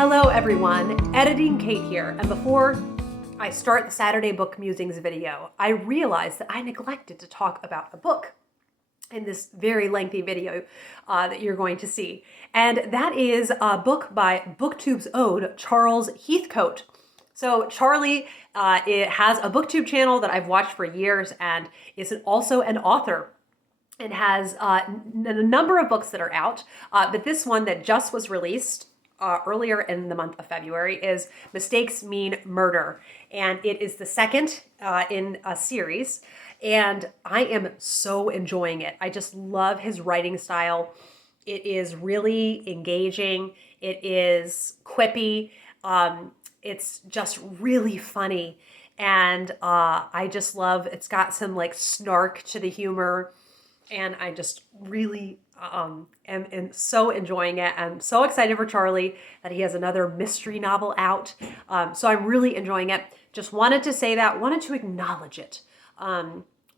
Hello everyone, Editing Kate here, and before I start the Saturday Book Musings video, I realized that I neglected to talk about a book in this very lengty video that you're going to see. And that is a book by BookTube's own Charles Heathcote. So Charlie it has a BookTube channel that I've watched for years and is also an author and has a number of books that are out. But this one that just was released earlier in the month of February is Mistakes Mean Murder. And it is the second in a series. And I am so enjoying it. I just love his writing style. It is really engaging. It is quippy. It's just really funny. And I just love, it's got some like snark to the humor. And I just really am so enjoying it. I'm so excited for Charlie that he has another mystery novel out. So I'm really enjoying it. Just wanted to say that, wanted to acknowledge it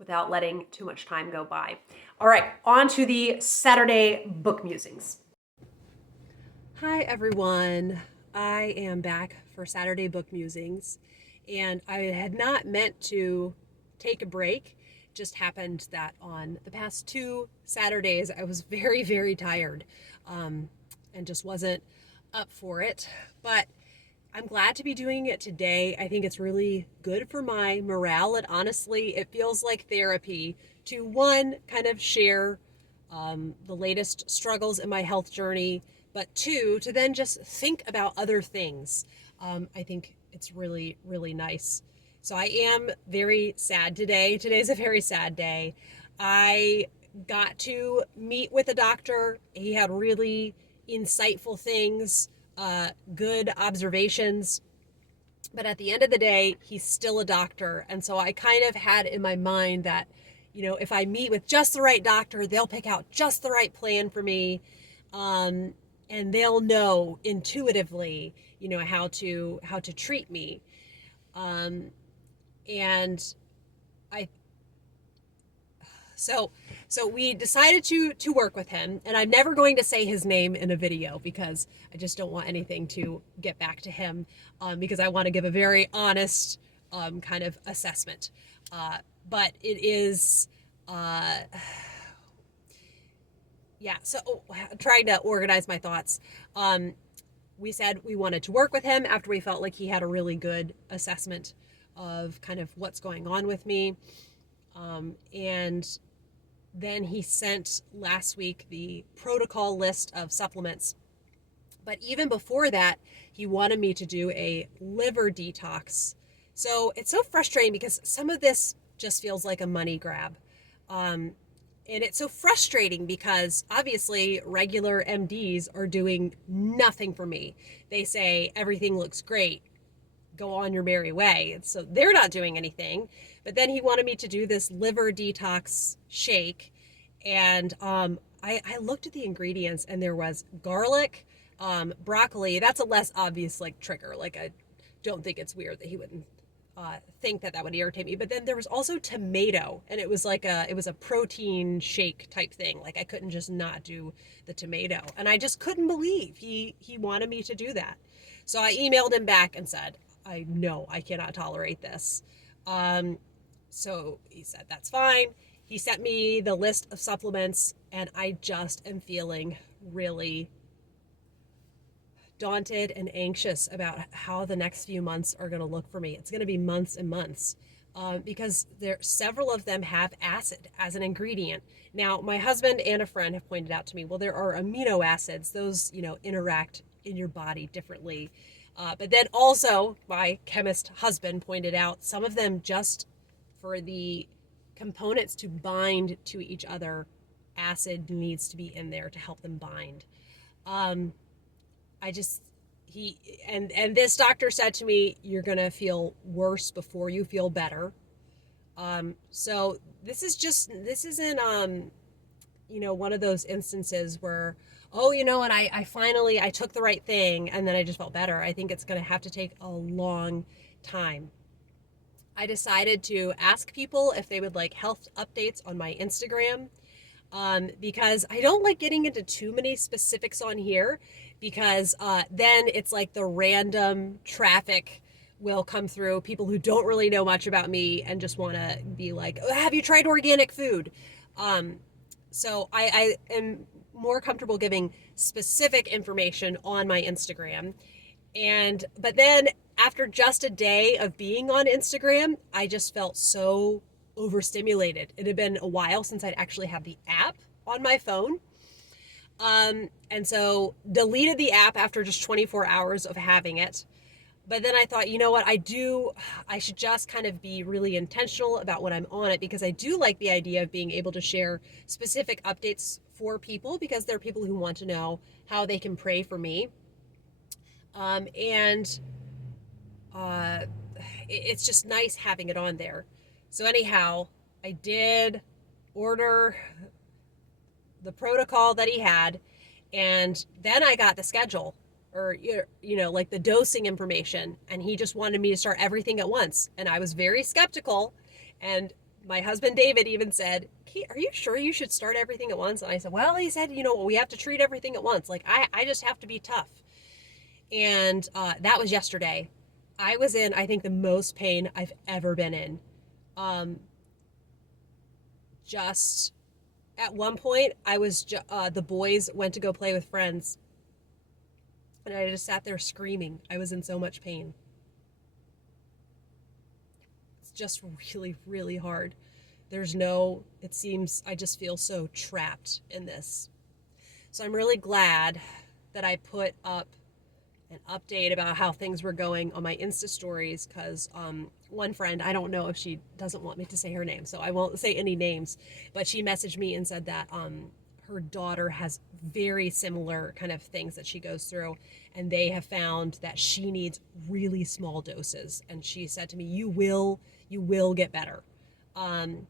without letting too much time go by. All right, on to the Saturday Book Musings. Hi, everyone. I am back for Saturday Book Musings. And I had not meant to take a break. Just happened that on the past 2 Saturdays, I was very, very tired and just wasn't up for it. But I'm glad to be doing it today. I think it's really good for my morale. And honestly, it feels like therapy to, one, kind of share the latest struggles in my health journey, but two, to then just think about other things. I think it's really, really nice. So I am very sad today. Today's a very sad day. I got to meet with a doctor. He had really insightful things, good observations. But at the end of the day, he's still a doctor. And so I kind of had in my mind that, you know, if I meet with just the right doctor, they'll pick out just the right plan for me. And they'll know intuitively, you know, how to treat me. So we decided to work with him, and I'm never going to say his name in a video because I just don't want anything to get back to him, because I want to give a very honest kind of assessment. But it is, so trying to organize my thoughts. We said we wanted to work with him after we felt like he had a really good assessment of kind of what's going on with me. And then he sent last week the protocol list of supplements. But even before that, he wanted me to do a liver detox. So it's so frustrating because some of this just feels like a money grab. And it's so frustrating because obviously regular MDs are doing nothing for me. They say everything looks great, go on your merry way. So they're not doing anything. But then he wanted me to do this liver detox shake. And I looked at the ingredients and there was garlic, broccoli. That's a less obvious like trigger. Like I don't think it's weird that he wouldn't think that would irritate me. But then there was also tomato, and it was like it was a protein shake type thing. Like I couldn't just not do the tomato. And I just couldn't believe he wanted me to do that. So I emailed him back and said, I cannot tolerate this. So he said, that's fine. He sent me the list of supplements, and I just am feeling really daunted and anxious about how the next few months are going to look for me. It's going to be months and months, because several of them have acid as an ingredient. Now, my husband and a friend have pointed out to me, well, there are amino acids. Those, you know, interact in your body differently. But then also my chemist husband pointed out some of them just for the components to bind to each other, acid needs to be in there to help them bind. And this doctor said to me, you're going to feel worse before you feel better. So this isn't, you know, one of those instances where, oh, you know, and I took the right thing and then I just felt better. I think it's going to have to take a long time. I decided to ask people if they would like health updates on my Instagram, because I don't like getting into too many specifics on here. because then it's like the random traffic will come through, people who don't really know much about me and just want to be like, oh, have you tried organic food? So I am more comfortable giving specific information on my Instagram. But then after just a day of being on Instagram, I just felt so overstimulated. It had been a while since I'd actually had the app on my phone. And so deleted the app after just 24 hours of having it. But then I thought, you know what, I should just kind of be really intentional about when I'm on it, because I do like the idea of being able to share specific updates for people, because there are people who want to know how they can pray for me. It's just nice having it on there. So anyhow, I did order the protocol that he had, and then I got the schedule, or like the dosing information, and he just wanted me to start everything at once, and I was very skeptical. And my husband David even said, are you sure you should start everything at once? And I said, well, he said, we have to treat everything at once. Like I just have to be tough. And that was yesterday. I was in, I think, the most pain I've ever been in. Just at one point, I was the boys went to go play with friends, and I just sat there screaming. I was in so much pain. It's just really, really hard. It seems I just feel so trapped in this. So I'm really glad that I put up an update about how things were going on my Insta stories, because one friend, I don't know if she doesn't want me to say her name, so I won't say any names, but she messaged me and said that her daughter has very similar kind of things that she goes through, and they have found that she needs really small doses. And she said to me, you will get better. And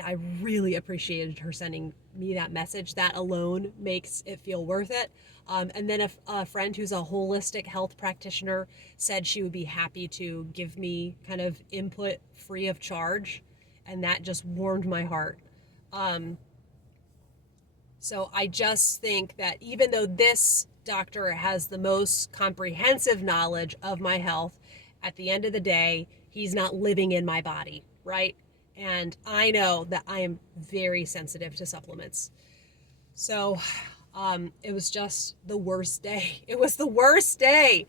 I really appreciated her sending me that message. That alone makes it feel worth it. And then a friend who's a holistic health practitioner said she would be happy to give me kind of input free of charge. And that just warmed my heart. So I just think that even though this doctor has the most comprehensive knowledge of my health, at the end of the day, he's not living in my body, right? And I know that I am very sensitive to supplements. So it was just the worst day. It was the worst day.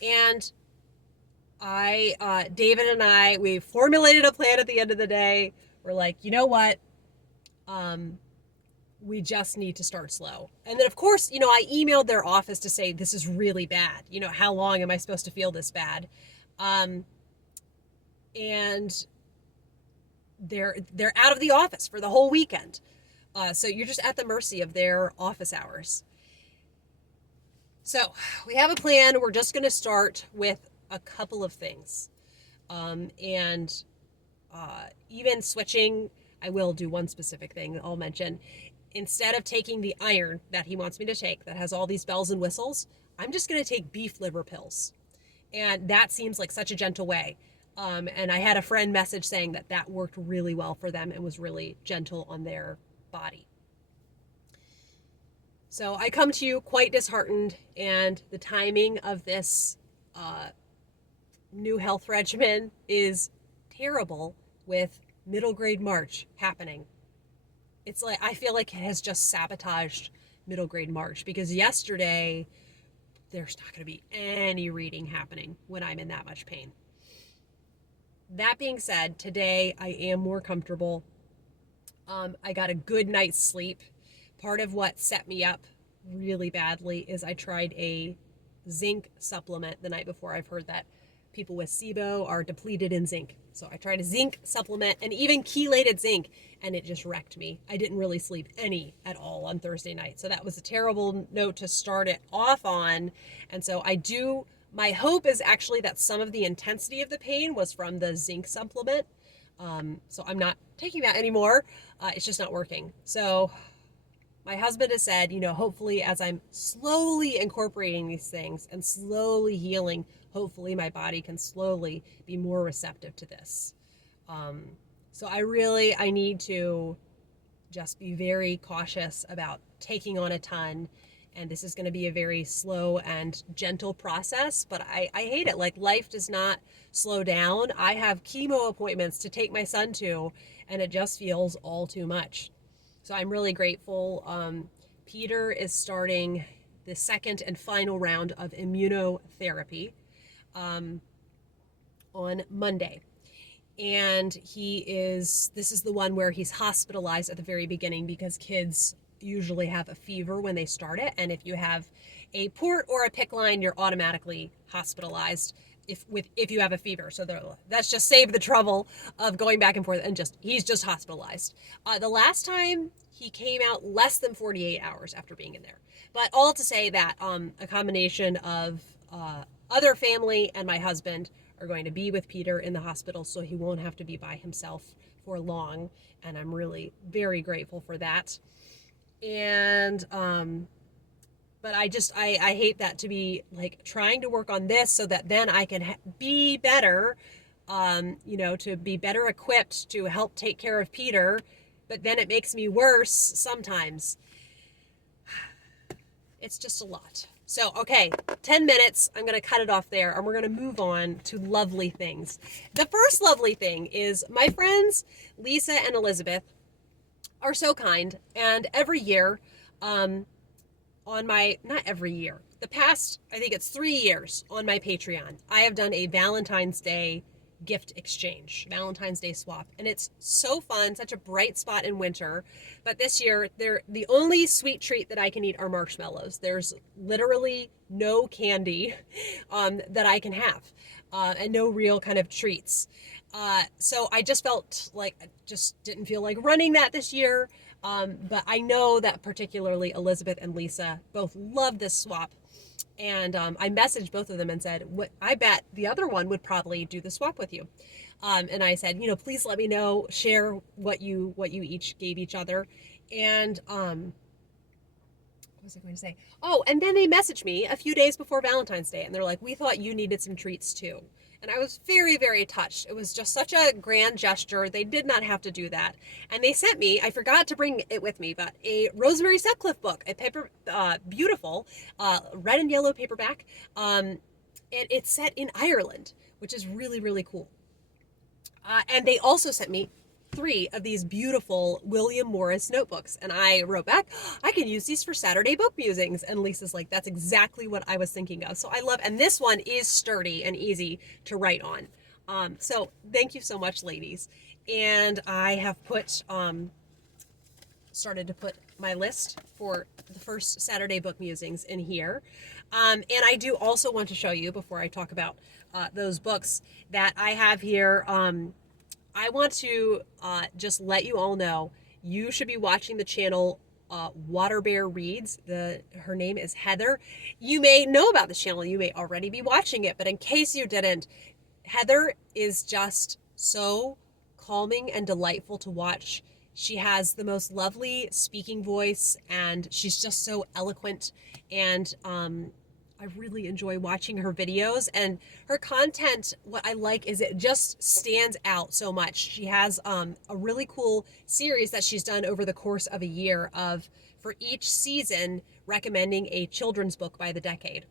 And David and I, we formulated a plan at the end of the day. We're like, you know what? We just need to start slow. And then, of course, I emailed their office to say, this is really bad. How long am I supposed to feel this bad? And they're out of the office for the whole weekend. So you're just at the mercy of their office hours. So we have a plan. We're just going to start with a couple of things. Even switching, I will do one specific thing I'll mention. Instead of taking the iron that he wants me to take that has all these bells and whistles, I'm just going to take beef liver pills. And that seems like such a gentle way. And I had a friend message saying that worked really well for them and was really gentle on their body. So I come to you quite disheartened, and the timing of this new health regimen is terrible, with middle grade March happening. It's like, I feel like it has just sabotaged middle grade March, because yesterday there's not going to be any reading happening when I'm in that much pain. That being said, today I am more comfortable. I got a good night's sleep. Part of what set me up really badly is I tried a zinc supplement the night before. I've heard that people with SIBO are depleted in zinc. So I tried a zinc supplement and even chelated zinc, and it just wrecked me. I didn't really sleep any at all on Thursday night. So that was a terrible note to start it off on. And so my hope is actually that some of the intensity of the pain was from the zinc supplement. So I'm not taking that anymore. It's just not working. So my husband has said, hopefully as I'm slowly incorporating these things and slowly healing, hopefully my body can slowly be more receptive to this. So I need to just be very cautious about taking on a ton And this is going to be a very slow and gentle process, but I hate it. Like, life does not slow down. I have chemo appointments to take my son to, and it just feels all too much. So I'm really grateful. Peter is starting the second and final round of immunotherapy on Monday. And this is the one where he's hospitalized at the very beginning, because kids usually have a fever when they start it. And if you have a port or a PICC line, you're automatically hospitalized if you have a fever. So that's just save the trouble of going back and forth, and he's just hospitalized. The last time he came out less than 48 hours after being in there. But all to say that a combination of other family and my husband are going to be with Peter in the hospital, so he won't have to be by himself for long. And I'm really very grateful for that. And but I hate that, to be like trying to work on this so that then I can be better, to be better equipped to help take care of Peter, but then it makes me worse sometimes. It's just a lot. So, okay, 10 minutes. I'm going to cut it off there, and we're going to move on to lovely things. The first lovely thing is my friends Lisa and Elizabeth are so kind, and every year, not every year, the past, I think it's 3 years on my Patreon, I have done a Valentine's Day gift exchange, Valentine's Day swap, and it's so fun, such a bright spot in winter. But this year, the only sweet treat that I can eat are marshmallows. There's literally no candy that I can have, and no real kind of treats. So I just felt like I just didn't feel like running that this year. But I know that particularly Elizabeth and Lisa both love this swap. And I messaged both of them and said, I bet the other one would probably do the swap with you. And I said, please let me know, share what you each gave each other. And what was I going to say? Oh, and then they messaged me a few days before Valentine's Day, and they're like, we thought you needed some treats too. And I was very, very touched. It was just such a grand gesture. They did not have to do that. And they sent me, I forgot to bring it with me, but a Rosemary Sutcliff book, a beautiful red and yellow paperback. And it's set in Ireland, which is really, really cool. And they also sent me 3 of these beautiful William Morris notebooks. And I wrote back, I can use these for Saturday book musings. And Lisa's like, that's exactly what I was thinking of. So and this one is sturdy and easy to write on. So thank you so much, ladies. And I have started to put my list for the first Saturday book musings in here. And I do also want to show you, before I talk about those books, that I have here. I want to just let you all know, you should be watching the channel Water Bear Reads. Her name is Heather. You may know about this channel. You may already be watching it, but in case you didn't, Heather is just so calming and delightful to watch. She has the most lovely speaking voice, and she's just so eloquent, and I really enjoy watching her videos, and her content, what I like is it just stands out so much. She has a really cool series that she's done over the course of a year for each season, recommending a children's book by the decade.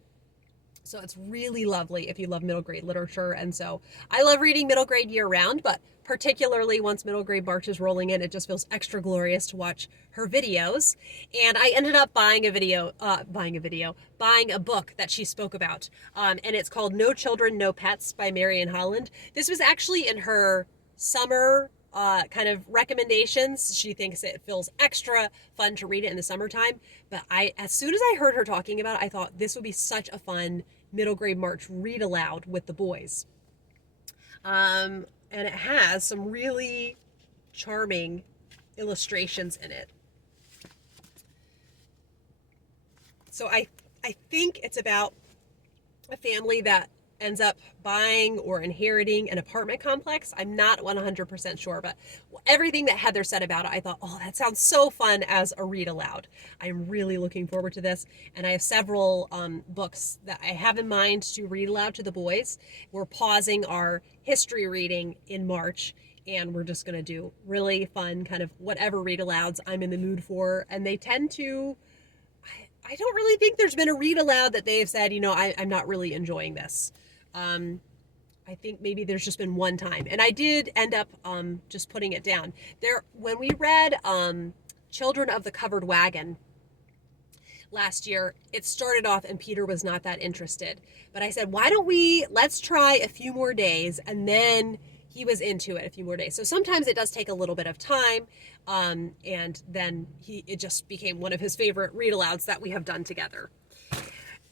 So it's really lovely if you love middle grade literature. And so I love reading middle grade year round, but particularly once middle grade March is rolling in, it just feels extra glorious to watch her videos. And I ended up buying a book that she spoke about. And it's called No Children, No Pets by Marion, Holland. This was actually in her summer kind of recommendations. She thinks it feels extra fun to read it in the summertime. But as soon as I heard her talking about it, I thought this would be such a fun middle grade March read aloud with the boys. And it has some really charming illustrations in it. So I think it's about a family that ends up buying or inheriting an apartment complex. I'm not 100% sure, but everything that Heather said about it, I thought, oh, that sounds so fun as a read aloud. I'm really looking forward to this. And I have several books that I have in mind to read aloud to the boys. We're pausing our history reading in March, and we're just going to do really fun kind of whatever read alouds I'm in the mood for. And they tend to, I don't really think there's been a read aloud that they have said, I'm not really enjoying this. I think maybe there's just been one time, and I did end up just putting it down. When we read Children of the Covered Wagon last year, it started off and Peter was not that interested. But I said, let's try a few more days, and then he was into it a few more days. So sometimes it does take a little bit of time, and then it just became one of his favorite read-alouds that we have done together.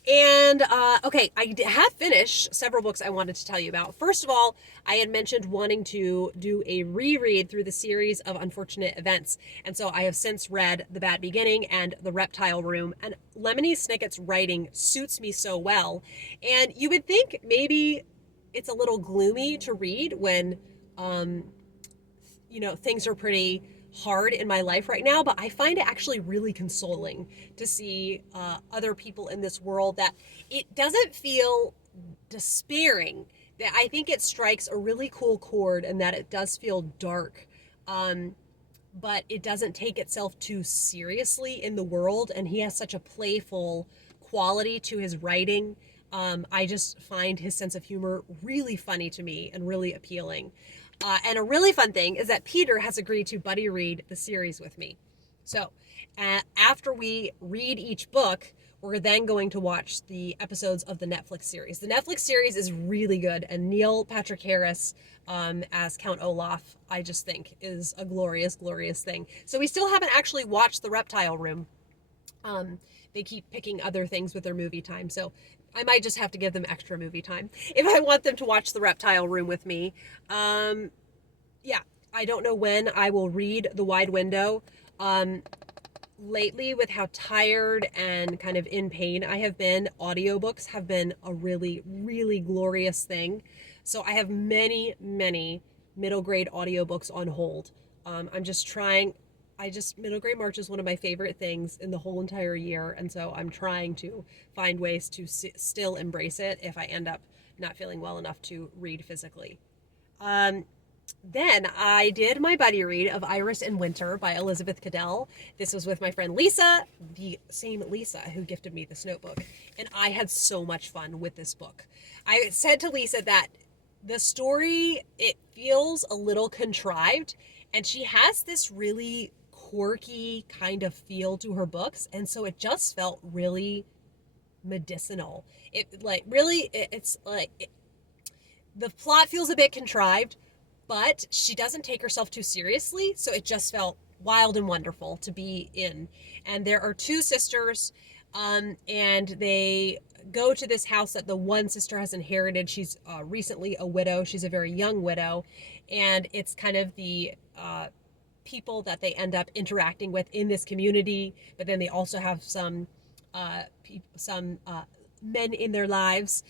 And, okay, I have finished several books I wanted to tell you about. First of all, I had mentioned wanting to do a reread through the series of Unfortunate Events. And so I have since read The Bad Beginning and The Reptile Room. And Lemony Snicket's writing suits me so well. And you would think maybe it's a little gloomy to read when, things are pretty hard in my life right now, but I find it actually really consoling to see other people in this world, that it doesn't feel despairing. That I think it strikes a really cool chord, and that it does feel dark, but it doesn't take itself too seriously in the world, and he has such a playful quality to his writing. I just find his sense of humor really funny to me and really appealing. And a really fun thing is that Peter has agreed to buddy read the series with me. So after we read each book, we're then going to watch the episodes of the Netflix series. The Netflix series is really good, and Neil Patrick Harris as Count Olaf, I just think is a glorious, glorious thing. So we still haven't actually watched The Reptile Room. They keep picking other things with their movie time, so I might just have to give them extra movie time if I want them to watch The Reptile Room with me. Yeah, I don't know when I will read The Wide Window. Lately, with how tired and kind of in pain I have been, audiobooks have been a really, really glorious thing. So I have many, many middle grade audiobooks on hold. I'm just trying. Middle grade March is one of my favorite things in the whole entire year. And so I'm trying to find ways to still embrace it if I end up not feeling well enough to read physically. Then I did my buddy read of Iris in Winter by Elizabeth Cadell. This was with my friend Lisa, the same Lisa who gifted me this notebook. And I had so much fun with this book. I said to Lisa that the story, it feels a little contrived, and she has this really quirky kind of feel to her books, and so it just felt really medicinal. The plot feels a bit contrived, but she doesn't take herself too seriously, so it just felt wild and wonderful to be in. And there are two sisters, and they go to this house that the one sister has inherited. She's recently a widow. She's a very young widow, and it's kind of the people that they end up interacting with in this community, but then they also have some men in their lives,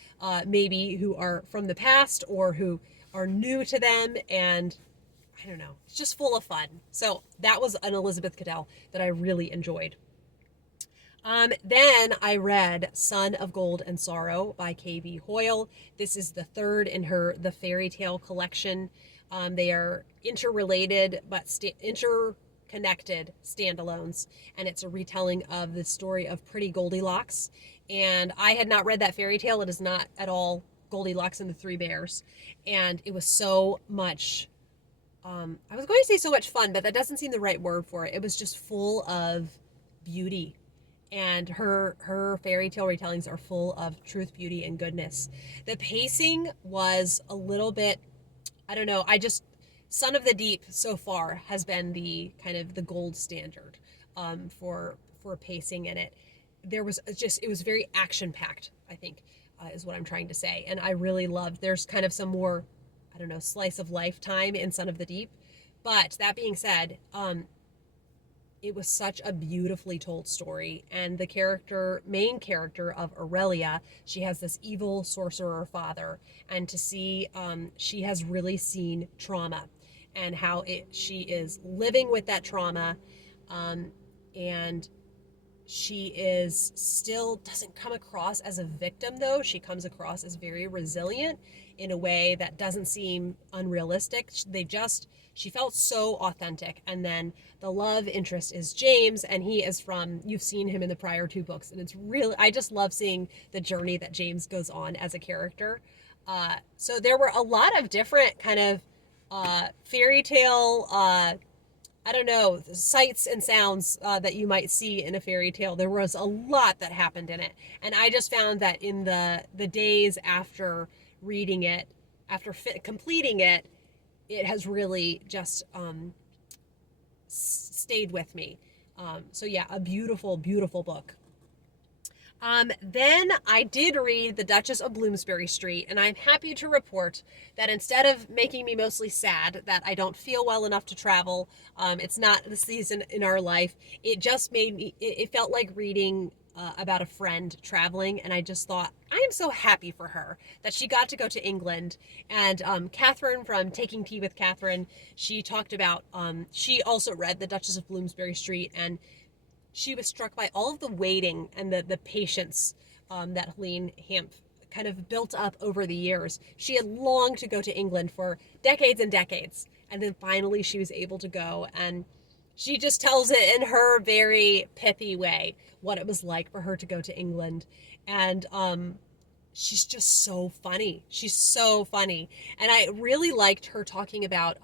maybe who are from the past or who are new to them, and I don't know, it's just full of fun. So that was an Elizabeth Cadell that I really enjoyed. Then I read Son of Gold and Sorrow by K.B. Hoyle. This is the third in her The Fairy Tale collection. They are interrelated but interconnected standalones, and it's a retelling of the story of Pretty Goldilocks. And I had not read that fairy tale. It is not at all Goldilocks and the Three Bears, and it was so much, I was going to say so much fun, but that doesn't seem the right word for it. It was just full of beauty, and her fairy tale retellings are full of truth, beauty, and goodness. The pacing was a little bit, I don't know, Son of the Deep so far has been the kind of the gold standard for pacing in it. It was very action-packed, I think, is what I'm trying to say. And I really loved, there's kind of some more, I don't know, slice of life time in Son of the Deep. But that being said, it was such a beautifully told story. And the main character of Aurelia, she has this evil sorcerer father. And to see, she has really seen trauma and how she is living with that trauma, and she is still doesn't come across as a victim, though. She comes across as very resilient in a way that doesn't seem unrealistic. She felt so authentic. And then the love interest is James, and he is you've seen him in the prior 2 books, and it's really, I just love seeing the journey that James goes on as a character. So there were a lot of different kind of fairy tale, I don't know, sights and sounds that you might see in a fairy tale. There was a lot that happened in it. And I just found that in the days after reading it, after completing it, it has really just stayed with me. So yeah, a beautiful, beautiful book. Then I did read The Duchess of Bloomsbury Street, and I'm happy to report that instead of making me mostly sad that I don't feel well enough to travel, it's not the season in our life, it just made me, it felt like reading about a friend traveling, and I just thought, I am so happy for her that she got to go to England. And Catherine from Taking Tea with Catherine, she talked about, she also read The Duchess of Bloomsbury Street, and she was struck by all of the waiting and the patience that Helene Hanff kind of built up over the years. She had longed to go to England for decades and decades, and then finally she was able to go, and she just tells it in her very pithy way what it was like for her to go to England. And she's just so funny. She's so funny. And I really liked her talking about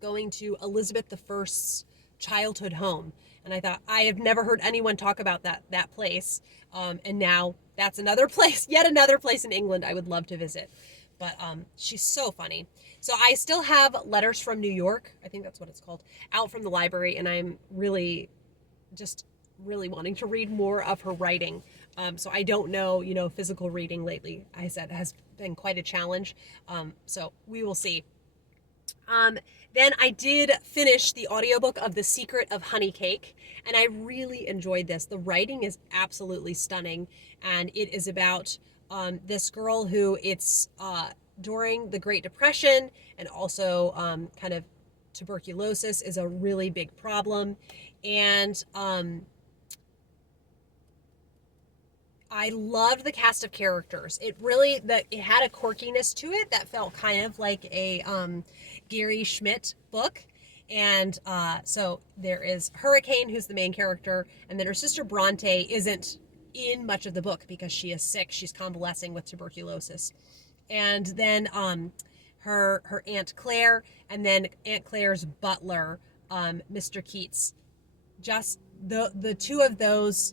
going to Elizabeth I's childhood home. And I thought, I have never heard anyone talk about that place. And now that's another place, yet another place in England I would love to visit. But she's so funny. So I still have Letters from New York, I think that's what it's called, out from the library. And I'm really wanting to read more of her writing. So I don't know, physical reading lately, I said, has been quite a challenge. So we will see. Then I did finish the audiobook of The Secret of Honey Cake, and I really enjoyed this. The writing is absolutely stunning, and it is about this girl who it's during the Great Depression, and also kind of tuberculosis is a really big problem. And I loved the cast of characters. It had a quirkiness to it that felt kind of like a Gary Schmidt book. And so there is Hurricane, who's the main character, and then her sister Bronte isn't in much of the book because she is sick. She's convalescing with tuberculosis. And then her Aunt Claire, and then Aunt Claire's butler, Mr. Keats. Just the two of those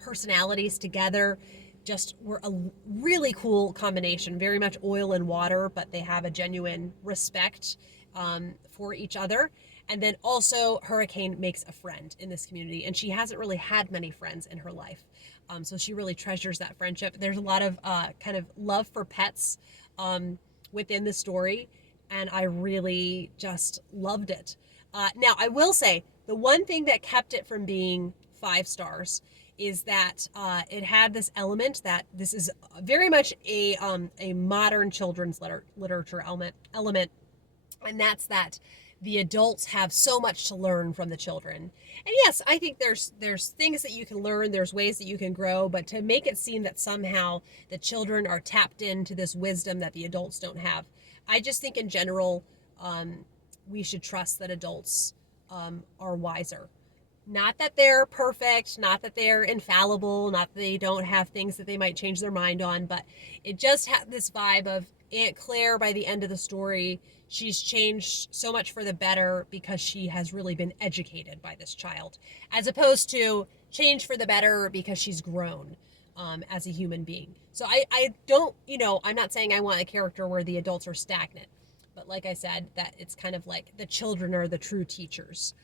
personalities together just were a really cool combination. Very much oil and water, but they have a genuine respect for each other. And then also Hurricane makes a friend in this community, and she hasn't really had many friends in her life. So she really treasures that friendship. There's a lot of kind of love for pets within the story, and I really just loved it. Now, I will say, the one thing that kept it from being 5 stars is that it had this element that this is very much a modern children's literature element, and that's that the adults have so much to learn from the children. And yes, I think there's things that you can learn, there's ways that you can grow, but to make it seem that somehow the children are tapped into this wisdom that the adults don't have, I just think in general we should trust that adults are wiser. Not that they're perfect, not that they're infallible, not that they don't have things that they might change their mind on, but it just had this vibe of Aunt Claire by the end of the story. She's changed so much for the better because she has really been educated by this child, as opposed to change for the better because she's grown as a human being. So I don't, I'm not saying I want a character where the adults are stagnant, but like I said, that it's kind of like the children are the true teachers.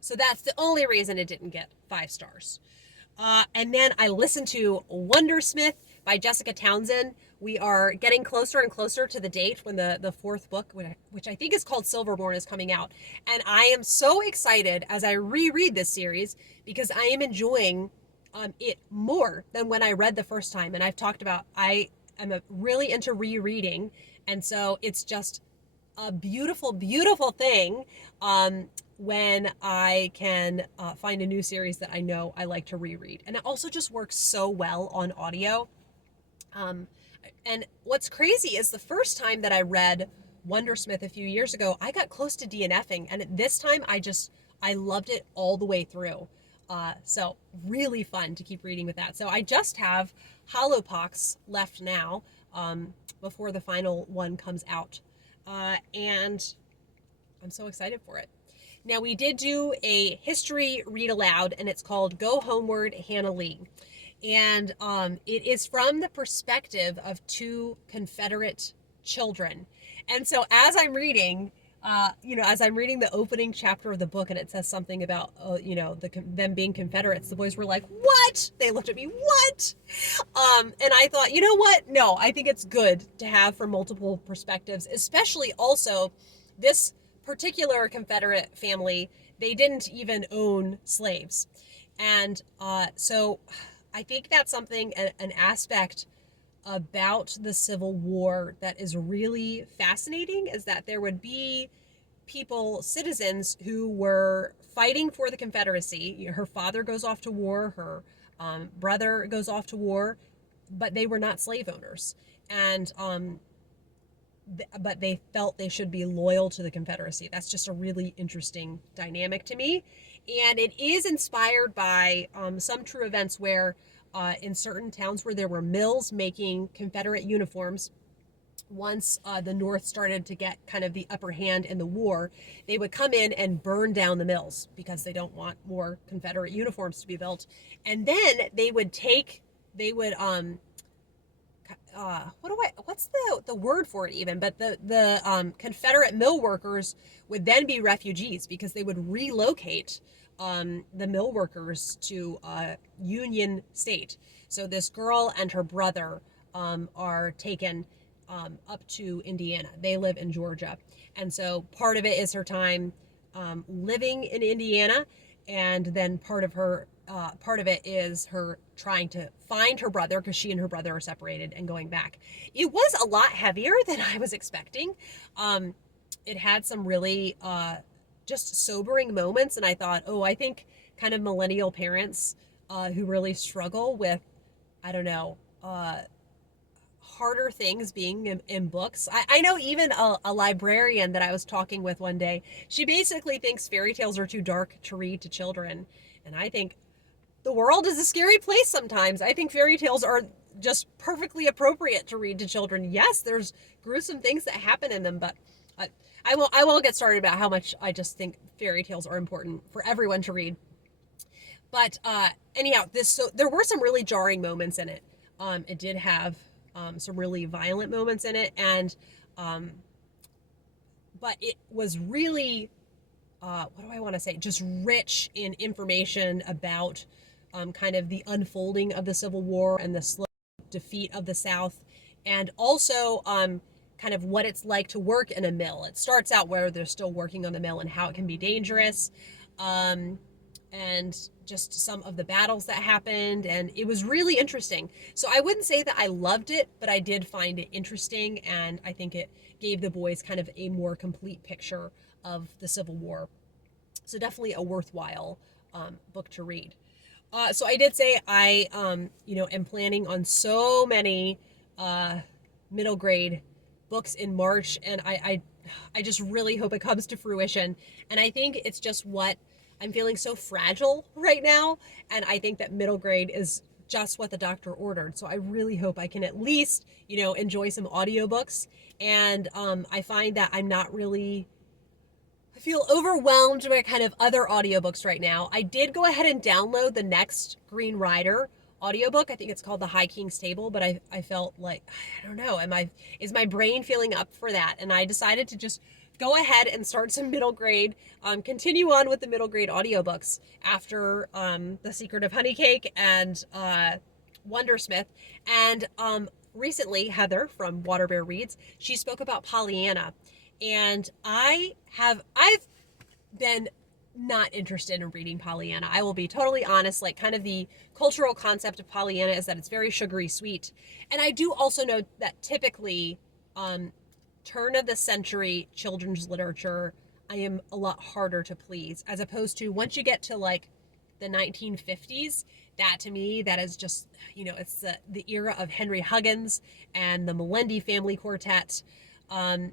So that's the only reason it didn't get 5 stars. And then I listened to Wundersmith by Jessica Townsend. We are getting closer and closer to the date when the 4th book, which I think is called Silverborn, is coming out. And I am so excited as I reread this series because I am enjoying it more than when I read the first time. And I've talked about, I am really into rereading. And so it's just a beautiful, beautiful thing. when I can find a new series that I know I like to reread. And it also just works so well on audio. And what's crazy is the first time that I read Wundersmith a few years ago, I got close to DNFing. And this time I loved it all the way through. So really fun to keep reading with that. So I just have Hollowpox left now, before the final one comes out. And I'm so excited for it. Now, we did do a history read aloud, and it's called Go Homeward, Hannalee. And it is from the perspective of two Confederate children. And so as I'm reading, as I'm reading the opening chapter of the book, and it says something about, them being Confederates, the boys were like, what? They looked at me, what? And I thought, you know what? No, I think it's good to have from multiple perspectives, especially also this particular Confederate family, they didn't even own slaves. And so I think that's something, an aspect about the Civil War that is really fascinating, is that there would be people, citizens, who were fighting for the Confederacy. Her father goes off to war, her brother goes off to war, but they were not slave owners. And but they felt they should be loyal to the Confederacy. That's just a really interesting dynamic to me. And it is inspired by some true events where in certain towns where there were mills making Confederate uniforms, once the North started to get kind of the upper hand in the war, they would come in and burn down the mills because they don't want more Confederate uniforms to be built. And then they would what's the word for it even? But the Confederate mill workers would then be refugees because they would relocate the mill workers to Union State. So this girl and her brother are taken up to Indiana. They live in Georgia. And so part of it is her time living in Indiana, and then part of it is her trying to find her brother, because she and her brother are separated, and going back. It was a lot heavier than I was expecting. It had some really just sobering moments, and I thought, I think kind of millennial parents who really struggle with, harder things being in books. I know even a librarian that I was talking with one day, she basically thinks fairy tales are too dark to read to children. And I think the world is a scary place sometimes. I think fairy tales are just perfectly appropriate to read to children. Yes, there's gruesome things that happen in them, but I won't get started about how much I just think fairy tales are important for everyone to read. But anyhow, there were some really jarring moments in it. It did have some really violent moments in it, and but it was really just rich in information about kind of the unfolding of the Civil War and the slow defeat of the South, and also kind of what it's like to work in a mill. It starts out where they're still working on the mill and how it can be dangerous, and just some of the battles that happened, and it was really interesting. So I wouldn't say that I loved it, but I did find it interesting, and I think it gave the boys kind of a more complete picture of the Civil War. So definitely a worthwhile book to read. So I did say I am planning on so many middle grade books in March, and I just really hope it comes to fruition. And I think it's just what I'm feeling so fragile right now, and I think that middle grade is just what the doctor ordered. So I really hope I can at least, enjoy some audiobooks. And I find that I feel overwhelmed by kind of other audiobooks right now. I did go ahead and download the next Green Rider audiobook. I think it's called The High King's Table, but I felt like, I don't know, is my brain feeling up for that? And I decided to just go ahead and start some middle grade, continue on with the middle grade audiobooks after The Secret of Honeycake and Wundersmith. And recently, Heather from Water Bear Reads, she spoke about Pollyanna. And I've been not interested in reading Pollyanna. I will be totally honest, like kind of the cultural concept of Pollyanna is that it's very sugary sweet. And I do also know that typically turn of the century children's literature I am a lot harder to please, as opposed to once you get to like the 1950s, that to me, that is just, it's the era of Henry Huggins and the Melendi family quartet. And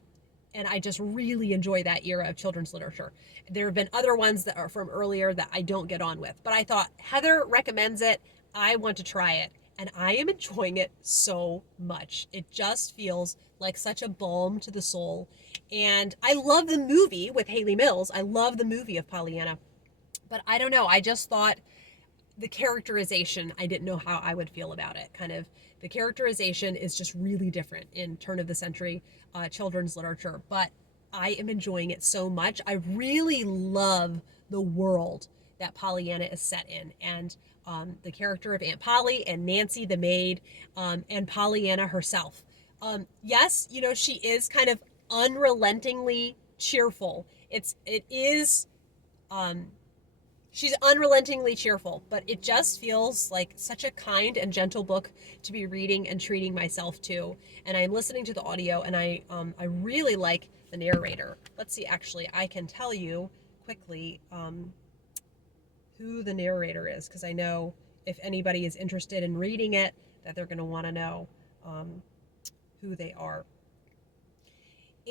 I just really enjoy that era of children's literature. There have been other ones that are from earlier that I don't get on with, but I thought Heather recommends it. I want to try it, and I am enjoying it so much. It just feels like such a balm to the soul. And I love the movie with Haley Mills. I love the movie of Pollyanna, but I don't know. I just thought the characterization, I didn't know how I would feel about it. Kind of the characterization is just really different in turn of the century children's literature, but I am enjoying it so much. I really love the world that Pollyanna is set in, and the character of Aunt Polly and Nancy the maid, and Pollyanna herself. Yes, she is kind of unrelentingly cheerful. She's unrelentingly cheerful, but it just feels like such a kind and gentle book to be reading and treating myself to. And I'm listening to the audio, and I really like the narrator. Let's see, actually, I can tell you quickly who the narrator is, because I know if anybody is interested in reading it, that they're going to want to know who they are.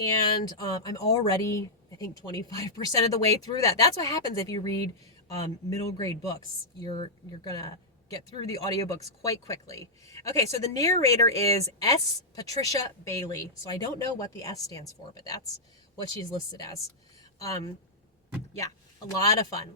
And I'm already, I think, 25% of the way through that. That's what happens if you read middle grade books. You're gonna get through the audiobooks quite quickly. Okay, so the narrator is S. Patricia Bailey. So I don't know what the S stands for, but that's what she's listed as. Yeah, a lot of fun.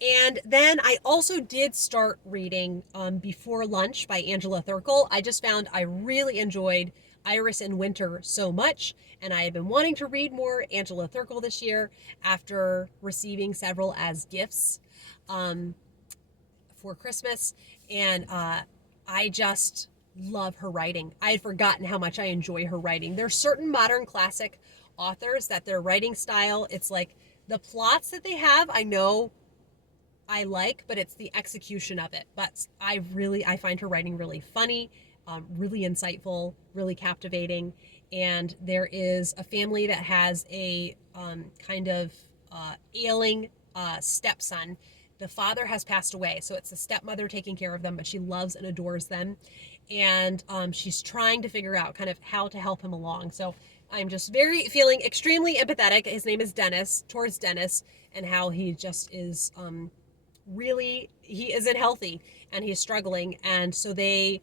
And then I also did start reading Before Lunch by Angela Thirkle. I just found I really enjoyed Iris in Winter so much, and I have been wanting to read more Angela Thirkle this year after receiving several as gifts for Christmas, and I just love her writing. I had forgotten how much I enjoy her writing. There's certain modern classic authors that their writing style, it's like the plots that they have, I know I like, but it's the execution of it. But I find her writing really funny, really insightful, really captivating. And there is a family that has a kind of ailing stepson. The father has passed away, so it's the stepmother taking care of them, but she loves and adores them. And she's trying to figure out kind of how to help him along. So I'm just feeling extremely empathetic. His name is Dennis, towards Dennis, and how he just is he isn't healthy, and he's struggling. And so they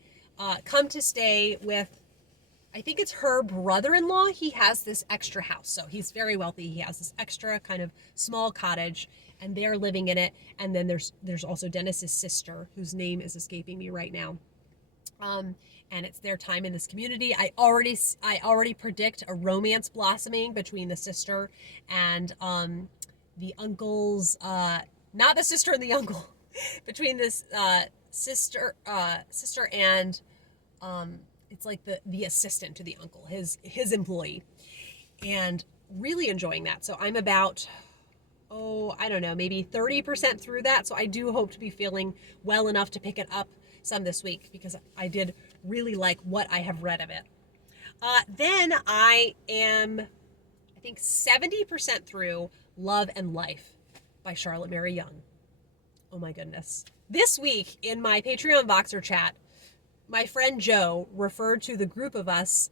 come to stay with, I think it's her brother-in-law. He has this extra house, so he's very wealthy. He has this extra kind of small cottage, and they're living in it. And then there's also Dennis's sister, whose name is escaping me right now. And it's their time in this community. I already predict a romance blossoming between the sister and the uncle's, not the sister and the uncle, between this sister and it's like the assistant to the uncle, his employee, and really enjoying that. So I'm about, I don't know, maybe 30% through that. So I do hope to be feeling well enough to pick it up some this week, because I did really like what I have read of it. Then I am, I think, 70% through Love and Life by Charlotte Mary Young. Oh my goodness. This week in my Patreon Voxer chat, my friend Joe referred to the group of us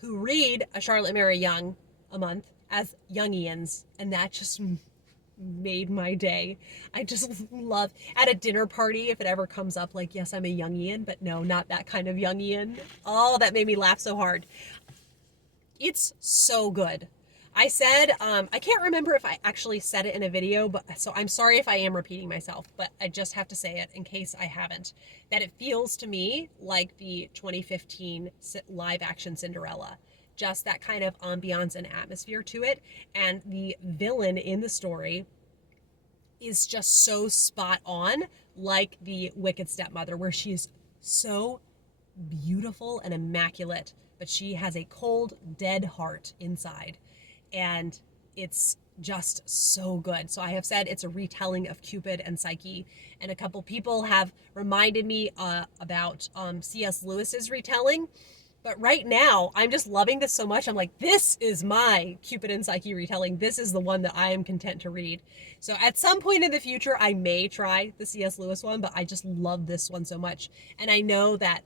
who read a Charlotte Mary Young a month as Youngians, and that just made my day. I just love, at a dinner party, if it ever comes up, like, yes, I'm a Youngian, but no, not that kind of Youngian. Oh, that made me laugh so hard. It's so good. I said, I can't remember if I actually said it in a video, but so I'm sorry if I am repeating myself, but I just have to say it in case I haven't, that it feels to me like the 2015 live action Cinderella. Just that kind of ambiance and atmosphere to it. And the villain in the story is just so spot on, like the Wicked Stepmother, where she's so beautiful and immaculate, but she has a cold, dead heart inside. And it's just so good. So I have said it's a retelling of Cupid and Psyche, and a couple people have reminded me about C.S. Lewis's retelling, But right now, I'm just loving this so much. I'm like, this is my Cupid and Psyche retelling. This is the one that I am content to read. So at some point in the future, I may try the C.S. Lewis one, but I just love this one so much. And I know that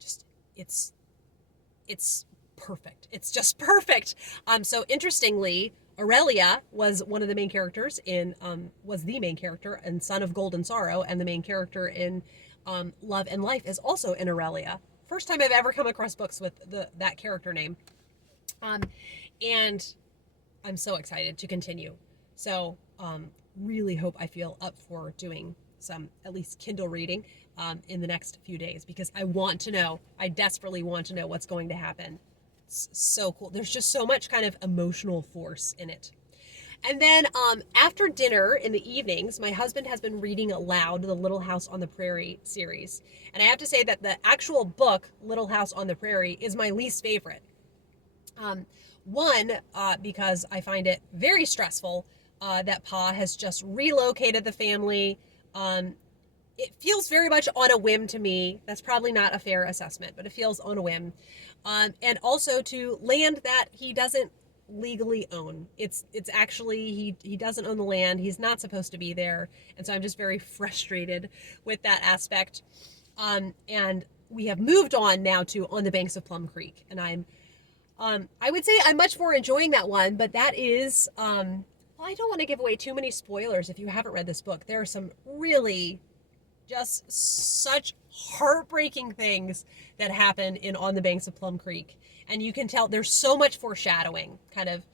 just it's perfect. It's just perfect. So interestingly, Aurelia was one of the main characters in was the main character in Son of Gold and Sorrow, and the main character in Love and Life is also in Aurelia. First time I've ever come across books with that character name. And I'm so excited to continue. So really hope I feel up for doing some at least Kindle reading in the next few days, because I desperately want to know what's going to happen. It's so cool. There's just so much kind of emotional force in it. And then after dinner in the evenings, my husband has been reading aloud the Little House on the Prairie series. And I have to say that the actual book, Little House on the Prairie, is my least favorite. Because I find it very stressful that Pa has just relocated the family. It feels very much on a whim to me. That's probably not a fair assessment, but it feels on a whim. And also to land that he doesn't legally own. It's actually, he doesn't own the land. He's not supposed to be there. And so I'm just very frustrated with that aspect. And we have moved on now to On the Banks of Plum Creek. And I would say I'm much more enjoying that one, but that is, well, I don't want to give away too many spoilers if you haven't read this book. There are some really just such heartbreaking things that happen in On the Banks of Plum Creek. And you can tell there's so much foreshadowing kind of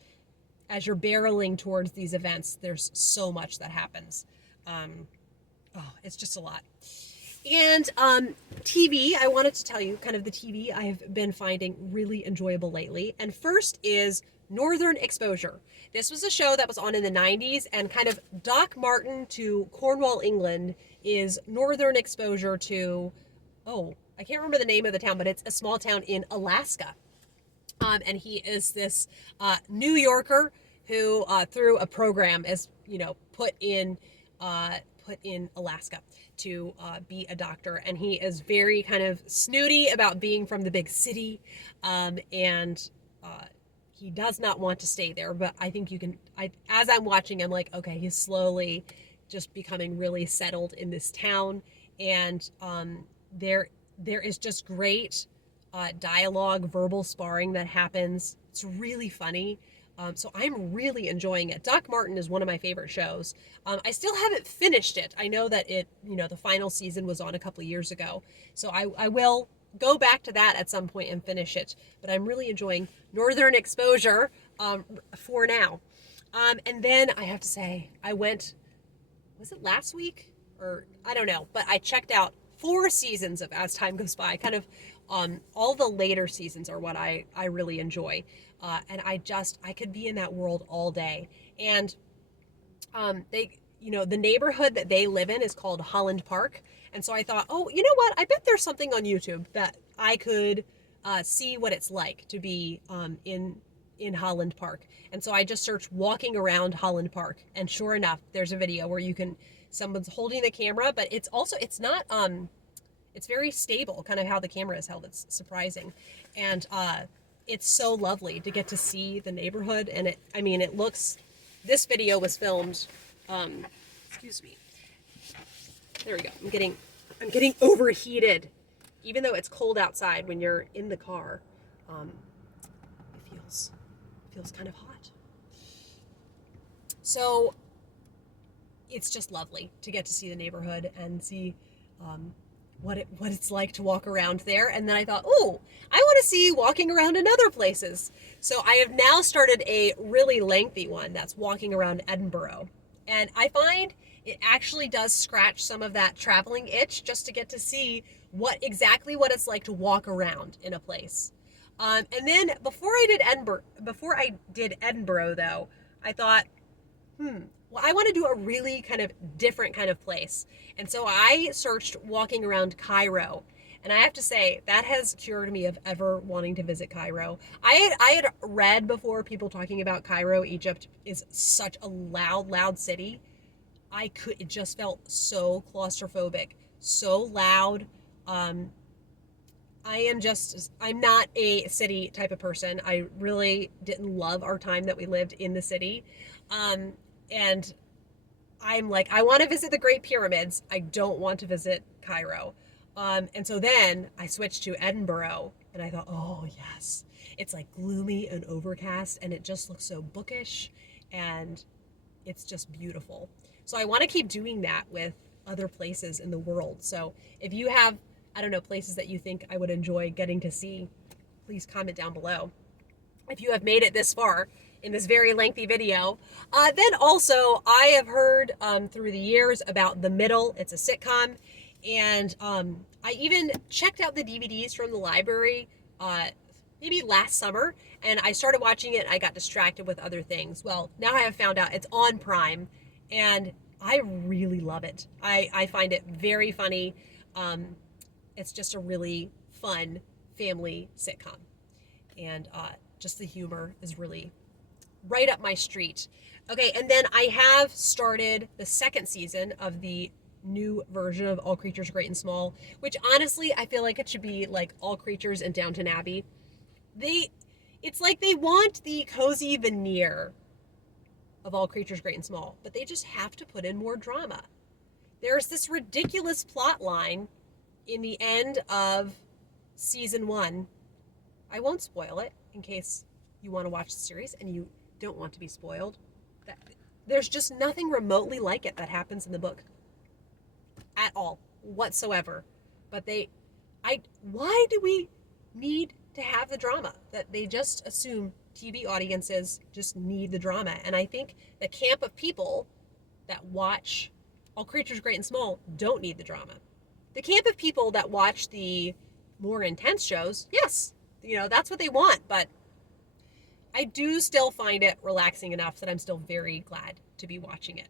as you're barreling towards these events. There's so much that happens. It's just a lot. And TV, I wanted to tell you kind of the TV I have been finding really enjoyable lately. And first is Northern Exposure. This was a show that was on in the 90s, and kind of Doc Martin to Cornwall, England is Northern Exposure to, I can't remember the name of the town, but it's a small town in Alaska. And he is this New Yorker who, through a program, is put in Alaska to be a doctor, and he is very kind of snooty about being from the big city, and he does not want to stay there. But I think as I'm watching, I'm like, okay, he's slowly just becoming really settled in this town, and there is just great dialogue, verbal sparring that happens. It's really funny. So I'm really enjoying it. Doc Martin is one of my favorite shows. I still haven't finished it. I know that the final season was on a couple of years ago. So I will go back to that at some point and finish it. But I'm really enjoying Northern Exposure for now. And then I have to say, was it last week? Or I don't know. But I checked out 4 seasons of As Time Goes By. Kind of all the later seasons are what I really enjoy. And I could be in that world all day. And the neighborhood that they live in is called Holland Park. And so I thought, you know what? I bet there's something on YouTube that I could see what it's like to be in Holland Park. And so I just searched walking around Holland Park. And sure enough, there's a video where someone's holding the camera, but it's not, it's very stable, kind of how the camera is held. It's surprising. And it's so lovely to get to see the neighborhood. And this video was filmed, excuse me. There we go. I'm getting overheated. Even though it's cold outside when you're in the car, it feels kind of hot. So it's just lovely to get to see the neighborhood and see what it's like to walk around there. And then I thought, I want to see walking around in other places. So I have now started a really lengthy one that's walking around Edinburgh. And I find it actually does scratch some of that traveling itch just to get to see what it's like to walk around in a place. And then before I did Edinburgh though, I thought, well, I want to do a really kind of different kind of place. And so I searched walking around Cairo. And I have to say, that has cured me of ever wanting to visit Cairo. I had read before people talking about Cairo, Egypt is such a loud city. It just felt so claustrophobic, so loud. I'm not a city type of person. I really didn't love our time that we lived in the city. And I'm like, I want to visit the Great Pyramids. I don't want to visit Cairo. And so then I switched to Edinburgh and I thought, oh yes, it's like gloomy and overcast and it just looks so bookish and it's just beautiful. So I want to keep doing that with other places in the world. So if you have, I don't know, places that you think I would enjoy getting to see, please comment down below. If you have made it this far in this very lengthy video. Then also, I have heard through the years about The Middle. It's a sitcom. And I even checked out the DVDs from the library maybe last summer. And I started watching it. I got distracted with other things. Well, now I have found out it's on Prime. And I really love it. I find it very funny. It's just a really fun family sitcom. And just the humor is really right up my street. Okay, and then I have started the second season of the new version of All Creatures Great and Small, which honestly I feel like it should be like All Creatures and Downton Abbey. It's like they want the cozy veneer of All Creatures Great and Small, but they just have to put in more drama. There's this ridiculous plot line in the end of season 1. I won't spoil it in case you want to watch the series and you don't want to be spoiled. There's just nothing remotely like it that happens in the book at all whatsoever. But why do we need to have the drama? That they just assume TV audiences just need the drama. And I think the camp of people that watch All Creatures Great and Small don't need the drama. The camp of people that watch the more intense shows, yes, that's what they want, but I do still find it relaxing enough that I'm still very glad to be watching it.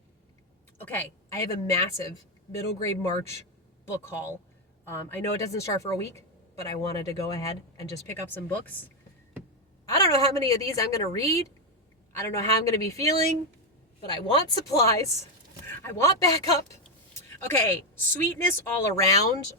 Okay, I have a massive middle grade March book haul. I know it doesn't start for a week, but I wanted to go ahead and just pick up some books. I don't know how many of these I'm going to read. I don't know how I'm going to be feeling, but I want supplies. I want backup. Okay, Sweetness All Around.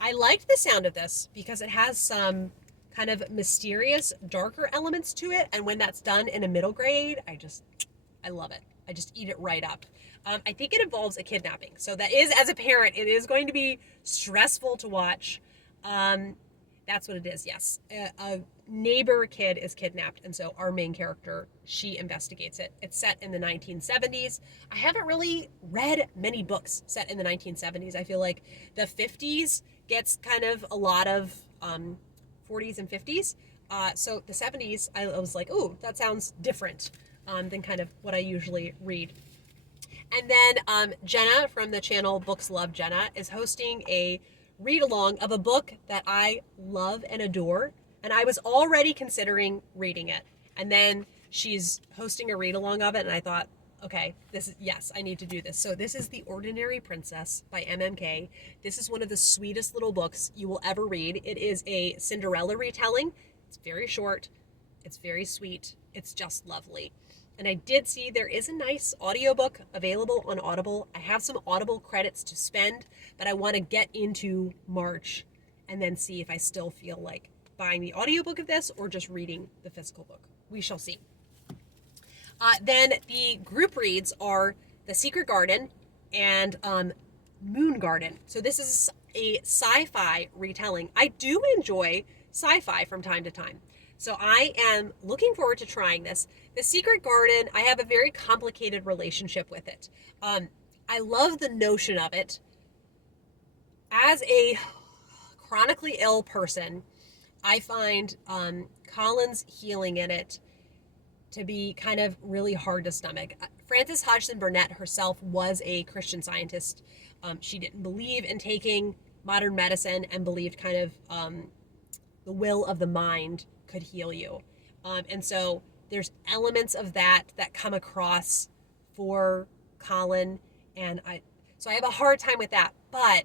I liked the sound of this because it has some kind of mysterious, darker elements to it. And when that's done in a middle grade, I love it. I just eat it right up. I think it involves a kidnapping. So that is, as a parent, it is going to be stressful to watch. That's what it is, yes. A neighbor kid is kidnapped, and so our main character, she investigates it. It's set in the 1970s. I haven't really read many books set in the 1970s. I feel like the 50s gets kind of a lot of 40s and 50s. So the 70s, I was like, ooh, that sounds different than kind of what I usually read. And then Jenna from the channel Books Love Jenna is hosting a read-along of a book that I love and adore. And I was already considering reading it. And then she's hosting a read-along of it. And I thought, okay, yes, I need to do this. So this is The Ordinary Princess by MMK. This is one of the sweetest little books you will ever read. It is a Cinderella retelling. It's very short. It's very sweet. It's just lovely. And I did see there is a nice audiobook available on Audible. I have some Audible credits to spend, but I want to get into March and then see if I still feel like buying the audiobook of this or just reading the physical book. We shall see. Then the group reads are The Secret Garden and Moon Garden. So this is a sci-fi retelling. I do enjoy sci-fi from time to time. So I am looking forward to trying this. The Secret Garden, I have a very complicated relationship with it. I love the notion of it. As a chronically ill person, I find Colin's healing in it to be kind of really hard to stomach. Frances Hodgson Burnett herself was a Christian Scientist. She didn't believe in taking modern medicine and believed kind of the will of the mind could heal you. And so there's elements of that come across for Colin. And so I have a hard time with that, but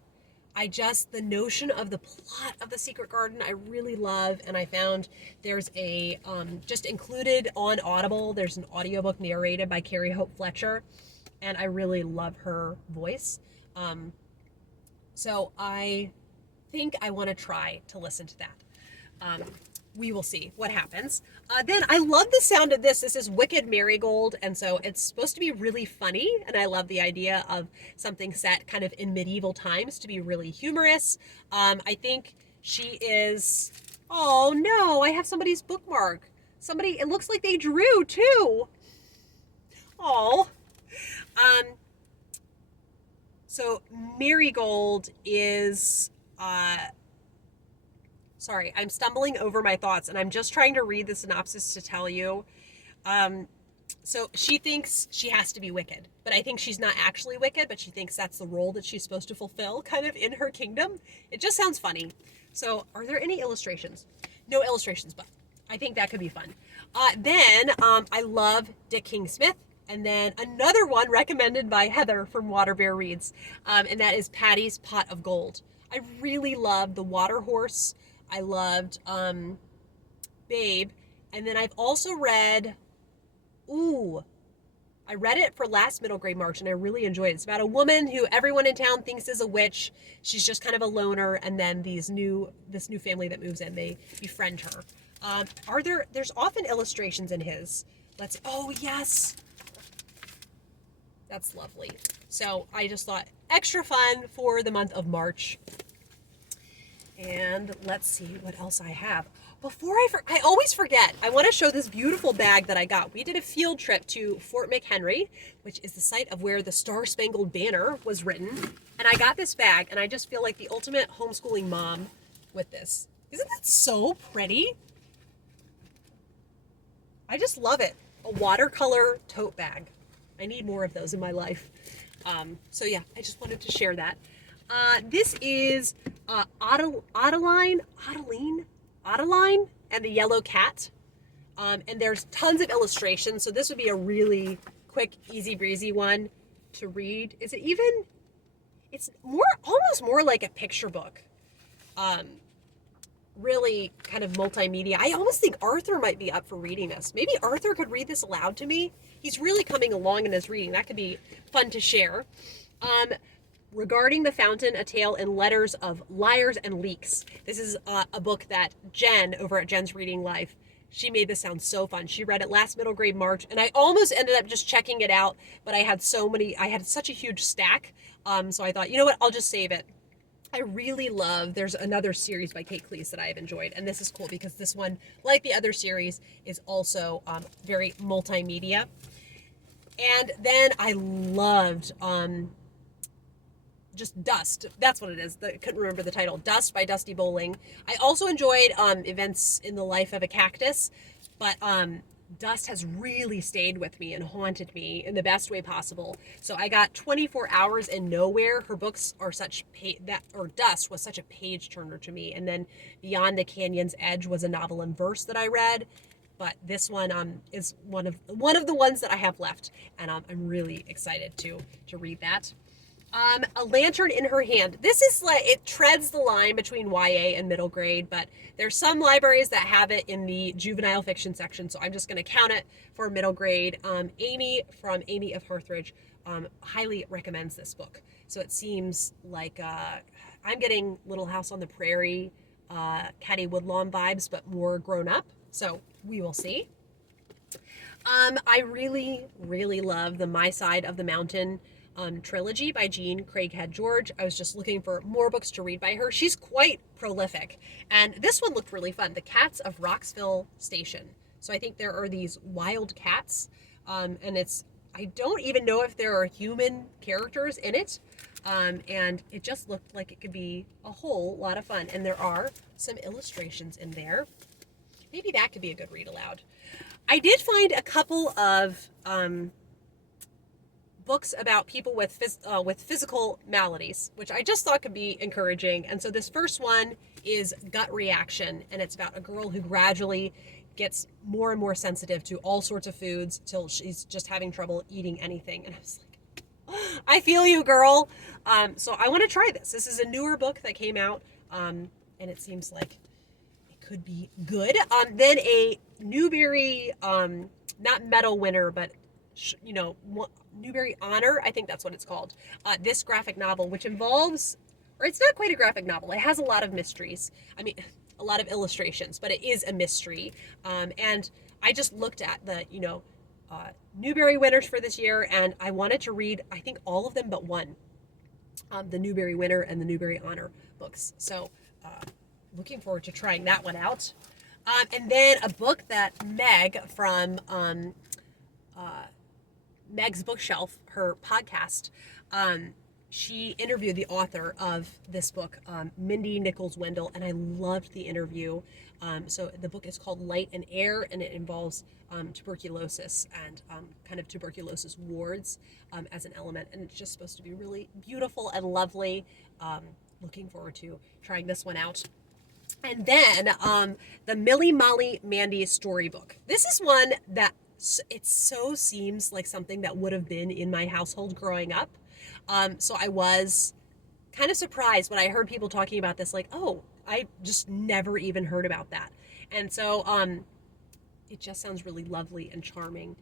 the notion of the plot of The Secret Garden, I really love. And I found there's a, just included on Audible, there's an audiobook narrated by Carrie Hope Fletcher. And I really love her voice. So I think I want to try to listen to that. We will see what happens. Then I love the sound of this. This is Wicked Marigold, and so it's supposed to be really funny, and I love the idea of something set kind of in medieval times to be really humorous. I think she is... Oh no, I have somebody's bookmark. Somebody, it looks like they drew too. Oh. So Marigold is... Sorry, I'm stumbling over my thoughts, and I'm just trying to read the synopsis to tell you. So she thinks she has to be wicked, but I think she's not actually wicked, but she thinks that's the role that she's supposed to fulfill kind of in her kingdom. It just sounds funny. So are there any illustrations? No illustrations, but I think that could be fun. Then I love Dick King-Smith, and then another one recommended by Heather from Waterbear Reads, and that is Patty's Pot of Gold. I really loved The Water Horse. I loved Babe. And then I've also read, I read it for last middle grade March, and I really enjoyed it. It's about a woman who everyone in town thinks is a witch. She's just kind of a loner, and then this new family that moves in, they befriend her. There's often illustrations in his. Oh yes. That's lovely. So I just thought extra fun for the month of March. And let's see what else I have. Before I always forget, I want to show this beautiful bag that I got. We did a field trip to Fort McHenry, which is the site of where the Star-Spangled Banner was written. And I got this bag, and I just feel like the ultimate homeschooling mom with this. Isn't that so pretty? I just love it. A watercolor tote bag. I need more of those in my life. So yeah, I just wanted to share that. This is Adeline and the Yellow Cat. And there's tons of illustrations, so this would be a really quick, easy breezy one to read. Is it even? It's almost more like a picture book. Really kind of multimedia. I almost think Arthur might be up for reading this. Maybe Arthur could read this aloud to me. He's really coming along in his reading. That could be fun to share. Regarding the Fountain, a tale in letters of liars and leaks. This is a book that Jen over at Jen's Reading Life, she made this sound so fun. She read it last middle grade March, and I almost ended up just checking it out, but I had such a huge stack. So I thought, you know what, I'll just save it. I really love, there's another series by Kate Cleese that I have enjoyed, and this is cool because this one, like the other series, is also very multimedia. And then I loved just Dust. That's what it is. I couldn't remember the title. Dust by Dusty Bowling. I also enjoyed Events in the Life of a Cactus, but Dust has really stayed with me and haunted me in the best way possible. So I got 24 Hours in Nowhere. Her books are Dust was such a page turner to me. And then Beyond the Canyon's Edge was a novel in verse that I read. But this one is one of the ones that I have left, and I'm really excited to read that. A Lantern in Her Hand. This is like, it treads the line between YA and middle grade, but there's some libraries that have it in the juvenile fiction section, so I'm just going to count it for middle grade. Amy from Amy of Hearthridge highly recommends this book. So it seems like I'm getting Little House on the Prairie, Caddy Woodlawn vibes, but more grown up. So we will see. I really, really love the My Side of the Mountain trilogy by Jean Craighead George. I was just looking for more books to read by her. She's quite prolific. And this one looked really fun. The Cats of Roxville Station. So I think there are these wild cats. And I don't even know if there are human characters in it. And it just looked like it could be a whole lot of fun. And there are some illustrations in there. Maybe that could be a good read aloud. I did find a couple of books about people with physical maladies, which I just thought could be encouraging. And so this first one is Gut Reaction, and it's about a girl who gradually gets more and more sensitive to all sorts of foods till she's just having trouble eating anything. And I was like, oh, I feel you, girl. So I want to try this. This is a newer book that came out, and it seems like it could be good. Then a Newbery, not medal winner, but Newbery Honor, I think that's what it's called. This graphic novel, which involves, or it's not quite a graphic novel. It has a lot of mysteries. I mean, a lot of illustrations, but it is a mystery. And I just looked at the, Newbery winners for this year, and I wanted to read, I think, all of them but one. The Newbery winner and the Newbery honor books. So looking forward to trying that one out. And then a book that Meg from Meg's Bookshelf, her podcast, she interviewed the author of this book, Mindy Nichols-Wendell, and I loved the interview. So the book is called Light and Air, and it involves tuberculosis and kind of tuberculosis wards as an element, and it's just supposed to be really beautiful and lovely. Looking forward to trying this one out. And then the Milly-Molly-Mandy storybook. This is one that it so seems like something that would have been in my household growing up. So I was kind of surprised when I heard people talking about this, like, oh, I just never even heard about that. And so it just sounds really lovely and charming.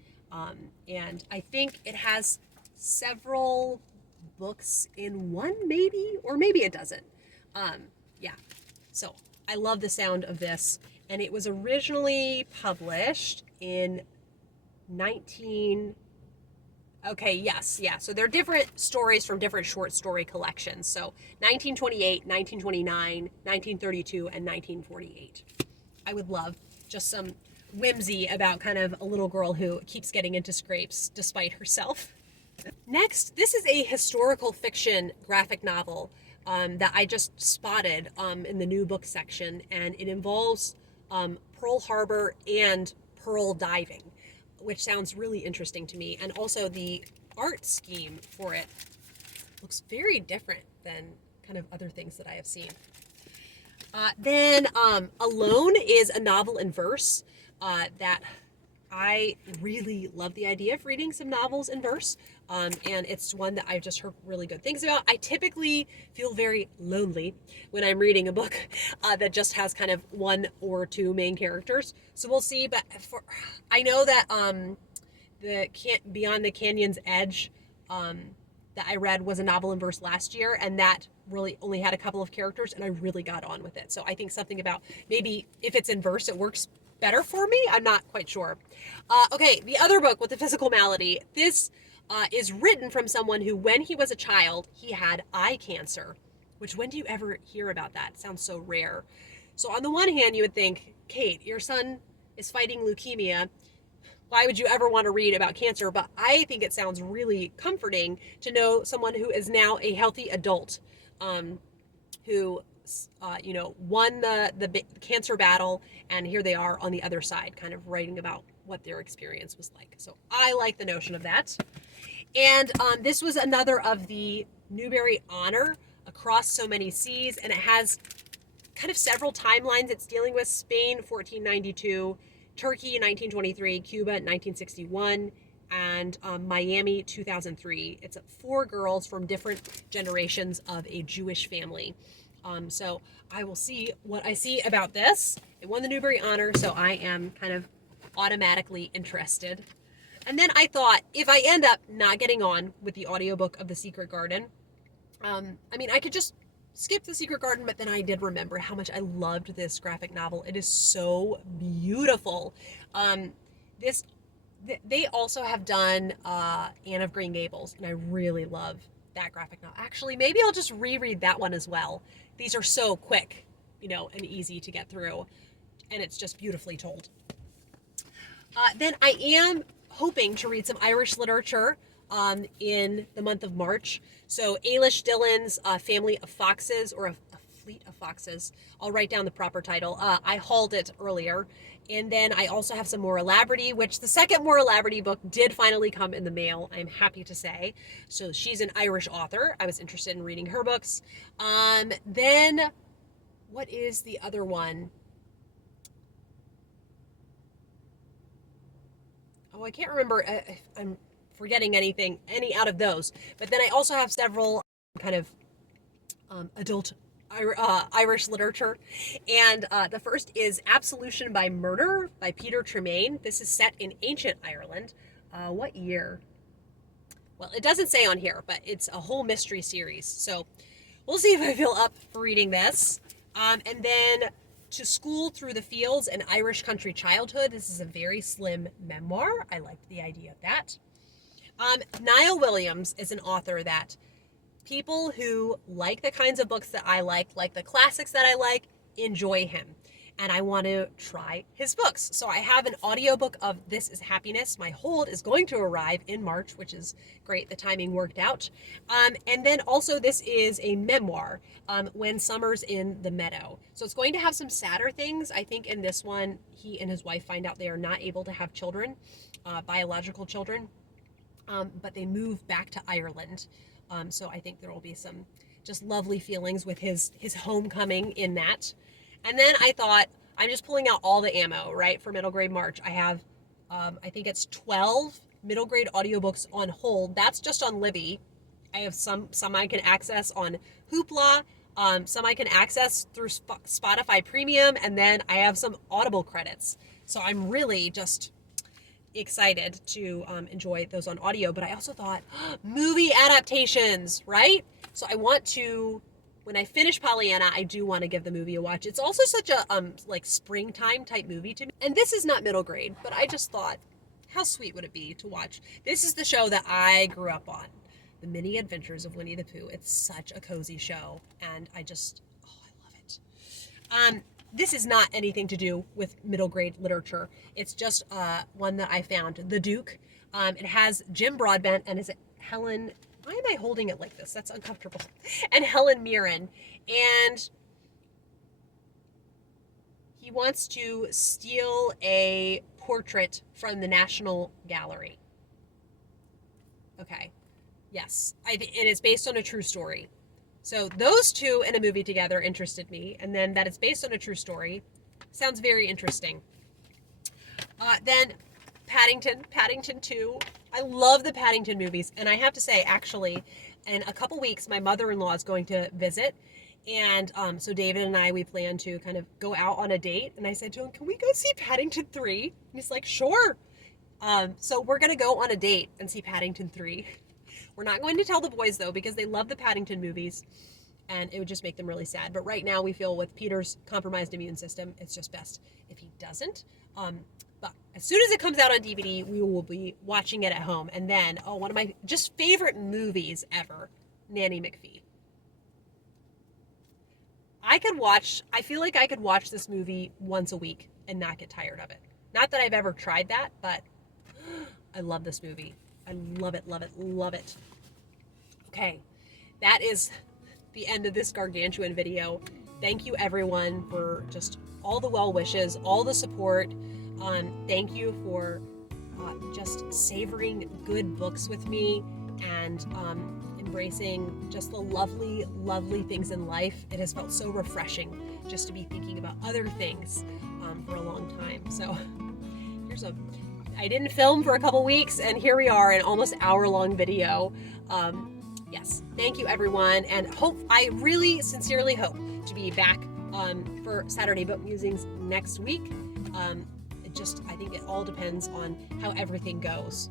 And I think it has several books in one, maybe, or maybe it doesn't. Yeah. So I love the sound of this. And it was originally published in so they're different stories from different short story collections. So 1928, 1929, 1932, and 1948. I would love just some whimsy about kind of a little girl who keeps getting into scrapes despite herself. Next, this is a historical fiction graphic novel that I just spotted in the new book section, and it involves Pearl Harbor and pearl diving, which sounds really interesting to me. And also the art scheme for it looks very different than kind of other things that I have seen. Then Alone is a novel in verse that I really love the idea of reading some novels in verse. And it's one that I've just heard really good things about. I typically feel very lonely when I'm reading a book that just has kind of one or two main characters. So we'll see. But I know that Beyond the Canyon's Edge that I read was a novel in verse last year, and that really only had a couple of characters, and I really got on with it. So I think something about maybe if it's in verse, it works better for me. I'm not quite sure. Okay, the other book with the physical malady. This is written from someone who, when he was a child, he had eye cancer, which when do you ever hear about that? It sounds so rare. So on the one hand, you would think, Kate, your son is fighting leukemia. Why would you ever want to read about cancer? But I think it sounds really comforting to know someone who is now a healthy adult, who won the cancer battle, and here they are on the other side, kind of writing about what their experience was like. So I like the notion of that. And this was another of the Newbery Honor, Across So Many Seas, and it has kind of several timelines. It's dealing with Spain, 1492, Turkey, 1923, Cuba, 1961, and Miami, 2003. It's 4 girls from different generations of a Jewish family. So I will see what I see about this. It won the Newbery Honor, so I am kind of automatically interested. And then I thought, if I end up not getting on with the audiobook of The Secret Garden, I could just skip The Secret Garden, but then I did remember how much I loved this graphic novel. It is so beautiful. They also have done Anne of Green Gables, and I really love that graphic novel. Actually, maybe I'll just reread that one as well. These are so quick, and easy to get through, and it's just beautifully told. Then I am hoping to read some Irish literature in the month of March. So Ailish Dillon's Family of Foxes, or a Fleet of Foxes. I'll write down the proper title. I hauled it earlier. And then I also have some Maura Laverty, which the second Maura Laverty book did finally come in the mail, I'm happy to say. So she's an Irish author. I was interested in reading her books. Then what is the other one? Oh, I can't remember if I'm forgetting any out of those. But then I also have several kind of adult Irish literature. And the first is Absolution by Murder by Peter Tremaine. This is set in ancient Ireland. What year? Well, it doesn't say on here, but it's a whole mystery series. So we'll see if I feel up for reading this. And then To School Through the Fields, An Irish Country Childhood. This is a very slim memoir. I liked the idea of that. Niall Williams is an author that people who like the kinds of books that I like the classics that I like, enjoy him. And I want to try his books. So I have an audiobook of This Is Happiness. My hold is going to arrive in March, which is great. The timing worked out. And then also this is a memoir, When Summer's in the Meadow. So it's going to have some sadder things. I think in this one, he and his wife find out they are not able to have children, biological children, but they move back to Ireland. So I think there will be some just lovely feelings with his homecoming in that. And then I thought, I'm just pulling out all the ammo, right, for middle grade March. I have, I think it's 12 middle grade audiobooks on hold. That's just on Libby. I have some I can access on Hoopla, some I can access through Spotify Premium, and then I have some Audible credits. So I'm really just excited to enjoy those on audio. But I also thought, movie adaptations, right? So I want to... When I finish Pollyanna, I do want to give the movie a watch. It's also such a like springtime type movie to me. And this is not middle grade, but I just thought, how sweet would it be to watch? This is the show that I grew up on, The Mini Adventures of Winnie the Pooh. It's such a cozy show, and I love it. This is not anything to do with middle grade literature. It's just one that I found, The Duke. It has Jim Broadbent and is it Helen... Why am I holding it like this? That's uncomfortable. And Helen Mirren. And he wants to steal a portrait from the National Gallery. Okay. Yes. And it's based on a true story. So those two in a movie together interested me. And then that it's based on a true story sounds very interesting. Then Paddington 2. I love the Paddington movies, and I have to say, actually, in a couple weeks, my mother-in-law is going to visit, and so David and I, we plan to kind of go out on a date, and I said to him, can we go see Paddington 3? And he's like, sure. So we're going to go on a date and see Paddington 3. We're not going to tell the boys, though, because they love the Paddington movies, and it would just make them really sad. But right now, we feel with Peter's compromised immune system, it's just best if he doesn't. But as soon as it comes out on DVD, we will be watching it at home. And then, one of my just favorite movies ever, Nanny McPhee. I feel like I could watch this movie once a week and not get tired of it. Not that I've ever tried that, but I love this movie. I love it, love it, love it. Okay, that is the end of this gargantuan video. Thank you everyone for just all the well wishes, all the support. Thank you for just savoring good books with me and embracing just the lovely, lovely things in life. It has felt so refreshing just to be thinking about other things for a long time. So I didn't film for a couple weeks, and here we are, an almost hour-long video. Yes, thank you everyone, and I really sincerely hope to be back for Saturday Book Musings next week. I think it all depends on how everything goes.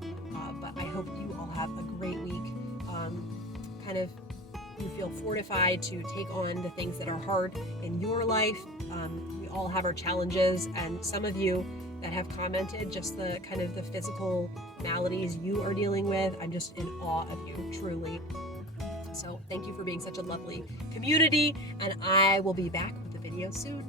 But I hope you all have a great week. You feel fortified to take on the things that are hard in your life. We all have our challenges, and some of you that have commented, just the physical maladies you are dealing with, I'm just in awe of you, truly. So thank you for being such a lovely community, and I will be back with a video soon.